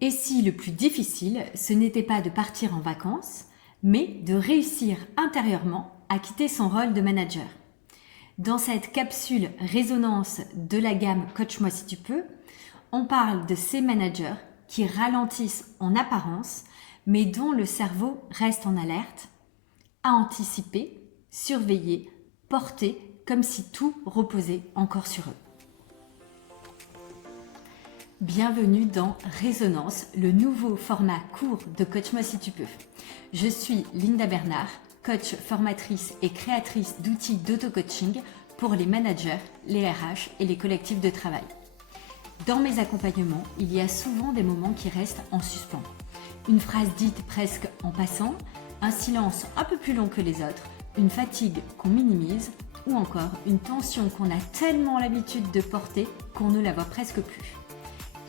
Et si le plus difficile, ce n'était pas de partir en vacances, mais de réussir intérieurement à quitter son rôle de manager? Dans cette capsule résonance de la gamme Coach-moi si tu peux, on parle de ces managers qui ralentissent en apparence, mais dont le cerveau reste en alerte, à anticiper, surveiller, porter, comme si tout reposait encore sur eux. Bienvenue dans Résonance, le nouveau format court de Coach-moi si tu peux. Je suis Linda Bernard, coach, formatrice et créatrice d'outils d'auto-coaching pour les managers, les RH et les collectifs de travail. Dans mes accompagnements, il y a souvent des moments qui restent en suspens. Une phrase dite presque en passant, un silence un peu plus long que les autres, une fatigue qu'on minimise ou encore une tension qu'on a tellement l'habitude de porter qu'on ne la voit presque plus.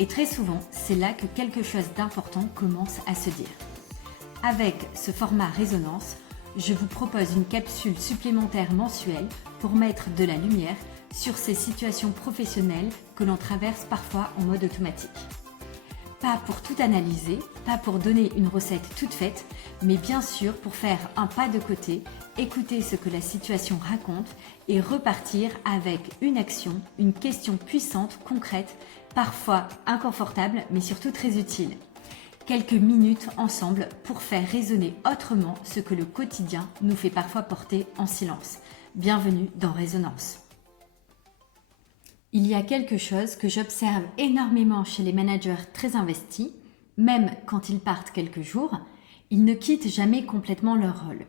Et très souvent, c'est là que quelque chose d'important commence à se dire. Avec ce format résonance, je vous propose une capsule supplémentaire mensuelle pour mettre de la lumière sur ces situations professionnelles que l'on traverse parfois en mode automatique. Pas pour tout analyser, pas pour donner une recette toute faite, mais bien sûr pour faire un pas de côté, écouter ce que la situation raconte et repartir avec une action, une question puissante, concrète, parfois inconfortable, mais surtout très utile. Quelques minutes ensemble pour faire résonner autrement ce que le quotidien nous fait parfois porter en silence. Bienvenue dans Résonance. Il y a quelque chose que j'observe énormément chez les managers très investis, même quand ils partent quelques jours, ils ne quittent jamais complètement leur rôle.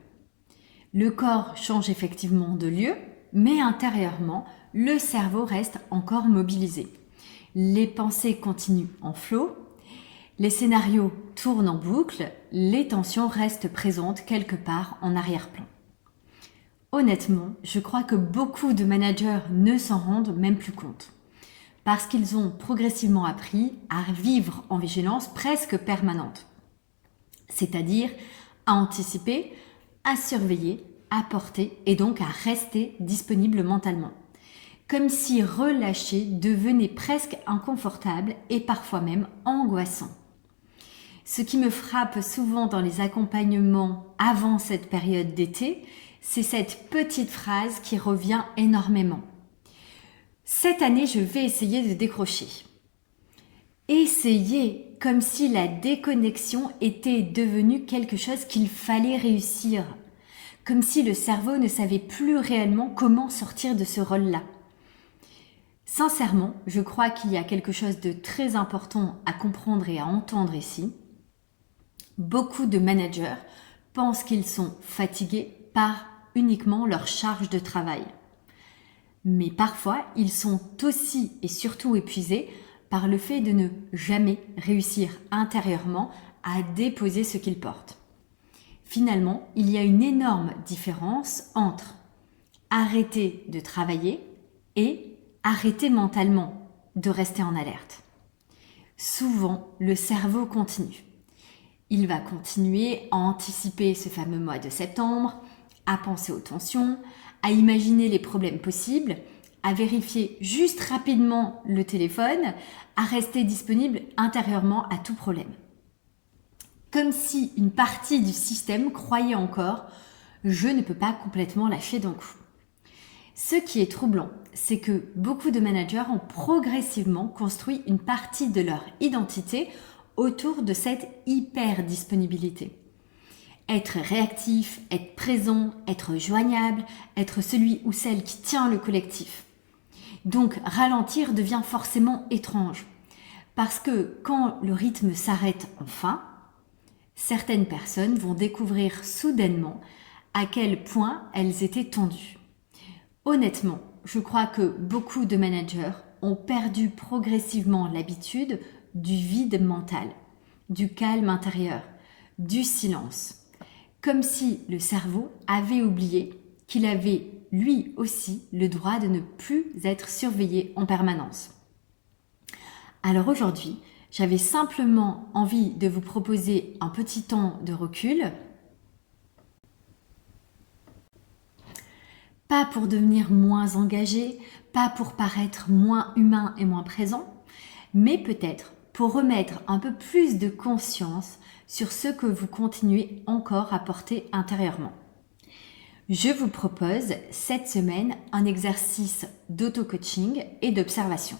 Le corps change effectivement de lieu, mais intérieurement, le cerveau reste encore mobilisé. Les pensées continuent en flot, les scénarios tournent en boucle, les tensions restent présentes quelque part en arrière-plan. Honnêtement, je crois que beaucoup de managers ne s'en rendent même plus compte, parce qu'ils ont progressivement appris à vivre en vigilance presque permanente, c'est-à-dire à anticiper, à surveiller, à porter et donc à rester disponible mentalement. Comme si relâcher devenait presque inconfortable et parfois même angoissant. Ce qui me frappe souvent dans les accompagnements avant cette période d'été, c'est cette petite phrase qui revient énormément. Cette année, je vais essayer de décrocher. Essayer, comme si la déconnexion était devenue quelque chose qu'il fallait réussir. Comme si le cerveau ne savait plus réellement comment sortir de ce rôle-là. Sincèrement, je crois qu'il y a quelque chose de très important à comprendre et à entendre ici. Beaucoup de managers pensent qu'ils sont fatigués par uniquement leur charge de travail. Mais parfois, ils sont aussi et surtout épuisés par le fait de ne jamais réussir intérieurement à déposer ce qu'ils portent. Finalement, il y a une énorme différence entre arrêter de travailler et arrêter mentalement de rester en alerte. Souvent, le cerveau continue. Il va continuer à anticiper ce fameux mois de septembre, à penser aux tensions, à imaginer les problèmes possibles, à vérifier juste rapidement le téléphone, à rester disponible intérieurement à tout problème. Comme si une partie du système croyait encore « je ne peux pas complètement lâcher d'un coup ». Ce qui est troublant, c'est que beaucoup de managers ont progressivement construit une partie de leur identité autour de cette hyper-disponibilité. Être réactif, être présent, être joignable, être celui ou celle qui tient le collectif. Donc ralentir devient forcément étrange, parce que quand le rythme s'arrête enfin, certaines personnes vont découvrir soudainement à quel point elles étaient tendues. Honnêtement, je crois que beaucoup de managers ont perdu progressivement l'habitude du vide mental, du calme intérieur, du silence. Comme si le cerveau avait oublié qu'il avait lui aussi le droit de ne plus être surveillé en permanence. Alors aujourd'hui, j'avais simplement envie de vous proposer un petit temps de recul. Pas pour devenir moins engagé, pas pour paraître moins humain et moins présent, mais peut-être pour remettre un peu plus de conscience sur ce que vous continuez encore à porter intérieurement. Je vous propose cette semaine un exercice d'auto-coaching et d'observation.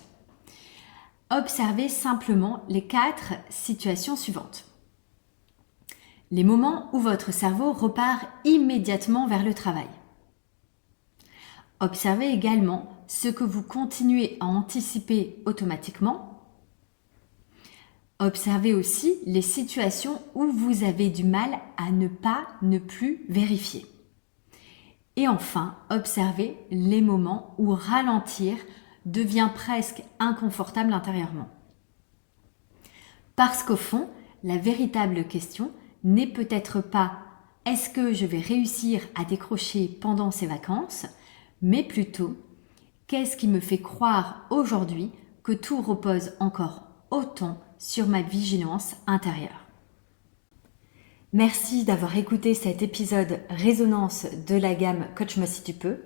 Observez simplement les 4 situations suivantes. Les moments où votre cerveau repart immédiatement vers le travail. Observez également ce que vous continuez à anticiper automatiquement. Observez aussi les situations où vous avez du mal à ne plus vérifier. Et enfin, observez les moments où ralentir devient presque inconfortable intérieurement. Parce qu'au fond, la véritable question n'est peut-être pas « est-ce que je vais réussir à décrocher pendant ces vacances ?», mais plutôt « qu'est-ce qui me fait croire aujourd'hui que tout repose encore autant sur ma vigilance intérieure ?» Merci d'avoir écouté cet épisode Résonance de la gamme Coach-moi si tu peux.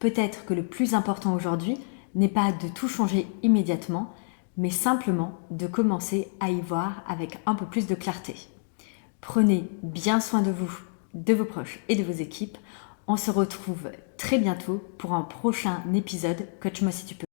Peut-être que le plus important aujourd'hui n'est pas de tout changer immédiatement, mais simplement de commencer à y voir avec un peu plus de clarté. Prenez bien soin de vous, de vos proches et de vos équipes. On se retrouve très bientôt pour un prochain épisode Coach-moi si tu peux.